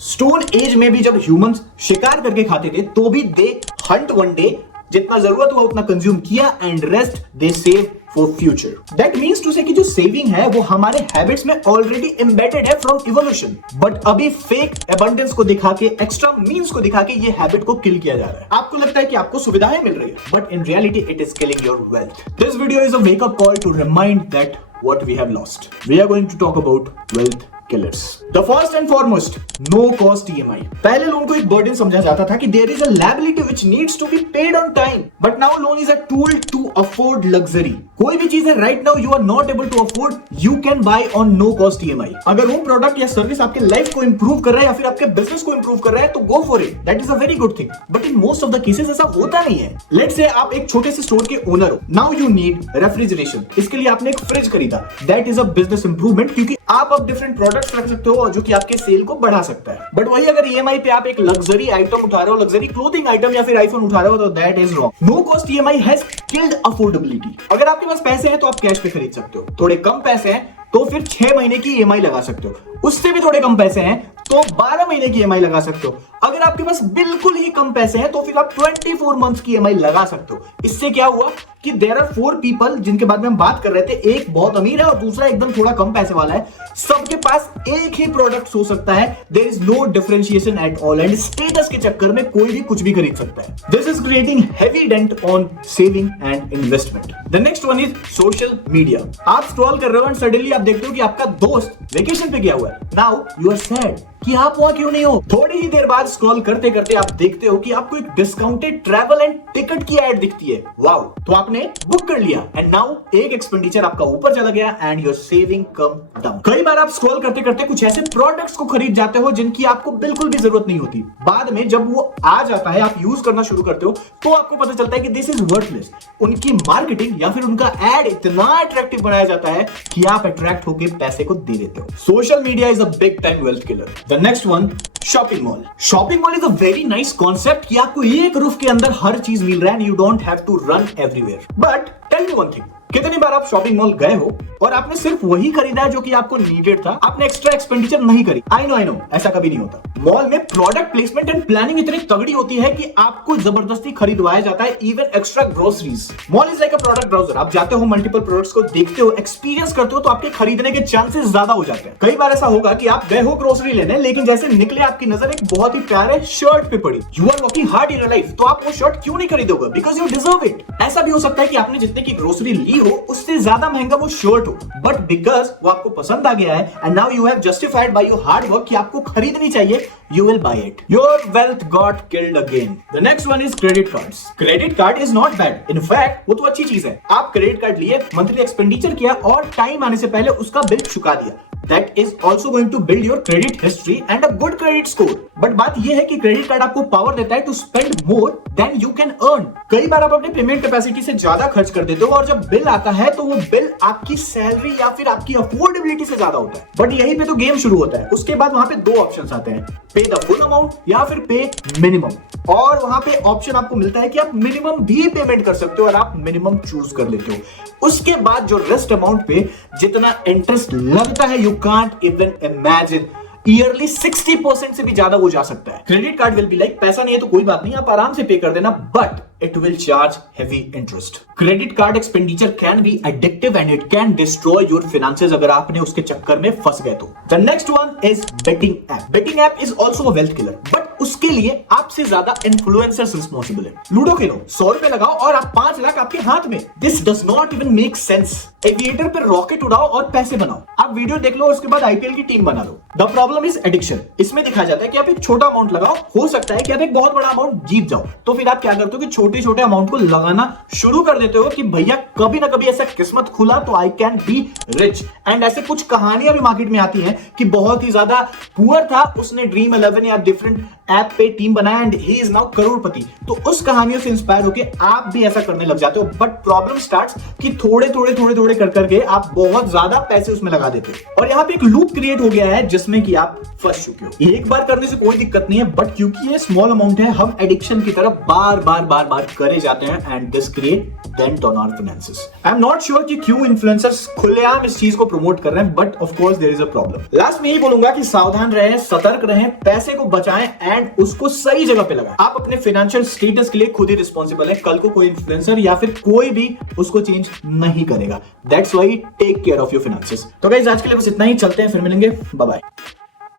Stone age में भी जब ह्यूमंस शिकार करके खाते थे तो भी दे हंट वन डे, जितना जरूरत हुआ उतना कंज्यूम किया and rest they save for future. That means to say कि जो सेविंग है वो हमारे हैबिट्स में ऑलरेडी एम्बेडेड है फ्रॉम इवोल्यूशन, बट अभी फेक एबंडेंस को दिखा के, एक्स्ट्रा मीन्स को दिखा के ये हैबिट को किल किया जा रहा है। आपको लगता है कि आपको सुविधाएं मिल रही है, but in reality it is killing your wealth. This video is a wake up call to remind that what we have lost. We are going to talk about wealth killers. The first and foremost, no cost EMI. पहले loan को एक burden समझा जाता था कि there is a liability which needs to be paid on time. But now loan is a tool to afford luxury. कोई भी चीज है right now you are not able to afford, you can buy on no cost EMI. अगर वो product या service आपके life को improve कर रहा है या फिर आपके बिजनेस को इंप्रूव कर रहा है तो go for it. That is a very good thing. But in most of the cases ऐसा होता नहीं है. Let's say आप एक छोटे से स्टोर के ओनर हो. Now you need refrigeration. इसके लिए आपने एक फ्रिज खरीदा. That is a business improvement क्योंकि आप अब डिफरेंट प्रोडक्ट्स रख सकते हो जो कि आपके सेल को बढ़ा सकता है। बट वही अगर ईएमआई पे आप एक लग्जरी आइटम उठा रहे हो, लग्जरी क्लोथिंग आइटम या फिर आईफोन उठा रहे हो, तो that is wrong. No cost EMI has killed affordability. अगर आपके पास पैसे हैं तो आप कैश पे खरीद सकते हो, थोड़े कम पैसे हैं तो फिर 6 महीने की ईएमआई लगा सकते हो, उससे भी थोड़े कम पैसे हैं तो 12 महीने की ईएमआई लगा सकते हो। अगर आपके पास बिल्कुल ही कम पैसे हैं तो फिर आप 24 मंथ्स की ईएमआई लगा सकते हो। इससे क्या हुआ कि देयर आर 4 पीपल जिनके बारे में हम बात कर रहे थे, एक बहुत अमीर है और दूसरा एकदम थोड़ा कम पैसे वाला है, सबके पास एक ही प्रोडक्ट हो सकता है। There is no differentiation at all and status के चक्कर में कोई भी कुछ भी खरीद सकता है। This is creating heavy dent on saving and investment. The next one is social media. आप स्क्रॉल कर रहे हो एंड सडनली आप देखते हो कि आपका दोस्त वेकेशन पे गया हुआ है। नाउ यू आर सैड कि आप वहां क्यों नहीं हो। थोड़ी ही देर बाद स्क्रॉल करते करते आप देखते हो कि आपको एक डिस्काउंटेड ट्रैवल एंड टिकट की एड दिखती है। वाओ, तो आपने बुक कर लिया एंड नाउ एक एक्सपेंडिचर आपका ऊपर चला गया and your saving come down. कई बार आप स्क्रॉल करते करते कुछ ऐसे प्रोडक्ट्स को खरीद जाते हो जिनकी आपको बिल्कुल भी जरूरत नहीं होती। बाद में जब वो आ जाता है, आप यूज करना शुरू करते हो तो आपको पता चलता है कि दिस इज वर्थलेस। उनकी मार्केटिंग या फिर उनका एड इतना अट्रैक्टिव बनाया जाता है कि आप अट्रैक्ट होकर पैसे को दे देते हो। Social media is a big time wealth killer. The next one, shopping mall. Shopping mall is a very nice concept कि आपको एक रूफ के अंदर हर चीज मिल रहा है and you don't have to run everywhere. But tell me one thing, कितनी बार आप शॉपिंग मॉल गए हो और आपने सिर्फ वही खरीदा है जो कि आपको नीडेड था, आपने एक्स्ट्रा एक्सपेंडिचर नहीं करी? आई नो ऐसा कभी नहीं होता। मॉल में प्रोडक्ट प्लेसमेंट एंड प्लानिंग इतनी तगड़ी होती है कि आपको जबरदस्ती खरीदवाया जाता है, even extra groceries. Mall is like a product browser. आप जाते हो, मल्टीपल प्रोडक्ट्स को देखते हो, एक्सपीरियंस करते हो तो आपके खरीदने के चांसेस ज्यादा हो जाते हैं। कई बार ऐसा होगा कि आप गए हो ग्रोसरी लेने, लेकिन जैसे निकले आपकी नजर एक बहुत ही प्यारे शर्ट पे पड़ी। You are working hard in your life, तो आप वो शर्ट क्यों नहीं खरीदोगे? Because you deserve it. ऐसा भी हो सकता है कि आपने जितने की ग्रोसरी ली हो उससे ज्यादा महंगा वो शर्ट हो, बट बिकॉज वो आपको पसंद आ गया है and now you have justified by your hard work कि आपको खरीदनी चाहिए, you will buy it. Your wealth got killed again. The next one is credit cards. Credit card is not bad. In fact, वो तो अच्छी चीज है। आप क्रेडिट कार्ड लिए, मंथली एक्सपेंडिचर किया और टाइम आने से पहले उसका बिल चुका दिया। That is also going to build your credit history and a good credit score. But बात यह है कि क्रेडिट कार्ड आपको पावर देता है to spend more than you can earn. कई बार आप अपने पेमेंट कैपेसिटी से ज्यादा खर्च कर देते हो और जब बिल आता है तो वो बिल आपकी सैलरी या फिर आपकी अफोर्डेबिलिटी से ज्यादा होता है। बट यहीं पे तो गेम शुरू होता है। उसके बाद वहां पे 2 ऑप्शंस आते हैं, पे द फुल अमाउंट या फिर पे मिनिमम। और वहां पे ऑप्शन आपको मिलता है कि आप मिनिमम भी पेमेंट कर सकते हो और आप मिनिमम चूज कर लेते हो। उसके बाद जो रेस्ट अमाउंट पे जितना इंटरेस्ट लगता है, you can't even imagine. Yearly 60% से भी ज्यादा हो जा सकता है। Credit card will be like, पैसा नहीं है तो कोई बात नहीं, आप आराम से पे कर देना, but it will charge heavy interest. Credit card expenditure can be addictive and it can destroy your finances अगर आपने उसके चक्कर में फंस गए तो। The next one is betting app. Betting app is also a wealth killer, but उसके लिए आपसे ज्यादा influencers responsible है। लूडो खेलो, 100 रुपए लगाओ और आप 5 लाख आपके हाथ में। This does not even make sense. Aviator पे रॉकेट उड़ाओ और पैसे बनाओ। आप वीडियो देख लो और उसके बाद आईपीएल की टीम बना लो। The problem is addiction. इसमें दिखाया जाता है कि आप एक छोटा अमाउंट लगाओ, हो सकता है कि आप एक बहुत बड़ा अमाउंट जीत जाओ। तो फिर आप क्या करते हो कि छोटे छोटे अमाउंट को लगाना शुरू कर देते हो कि भैया कभी ना कभी ऐसा किस्मत खुला तो I can be rich. And ऐसे कुछ कहानियां भी मार्केट में आती हैं कि बहुत ही ज्यादा पुअर था, उसने ड्रीम 11 या डिफरेंट ऐप पे टीम बनाया एंड ही इज नाउ करोड़पति। तो उस कहानियों से इंस्पायर होके आप भी ऐसा करने लग जाते हो, बट प्रॉब्लम स्टार्ट्स कि थोड़े थोड़े कर करके आप बहुत ज्यादा पैसे उसमें लगा देते हो और यहाँ पे एक लूप क्रिएट हो गया है जिसमें कि आप फंस चुके हो। एक बार करने से कोई दिक्कत नहीं है, बट क्योंकि ये स्मॉल अमाउंट है, हम एडिक्शन की तरफ बार बार करे जाते हैं and this create dent on our finances. I am not sure कि क्यों इन्फ्लुएंसर्स खुलेआम इस चीज को प्रमोट कर रहे हैं, but of course there is a problem. Last में यही बोलूंगा कि सावधान रहें, सतर्क रहें, पैसे को बचाएं एंड उसको सही जगह पे लगाएं। आप अपने फाइनेंशियल स्टेटस के लिए खुद ही रिस्पॉन्सिबल है, कल को कोई इन्फ्लुएंसर या फिर कोई भी उसको चेंज नहीं करेगा। That's why take care of your finances. तो गाइस आज के लिए बस इतना ही, चलते हैं, फिर मिलेंगे, बाय बाय।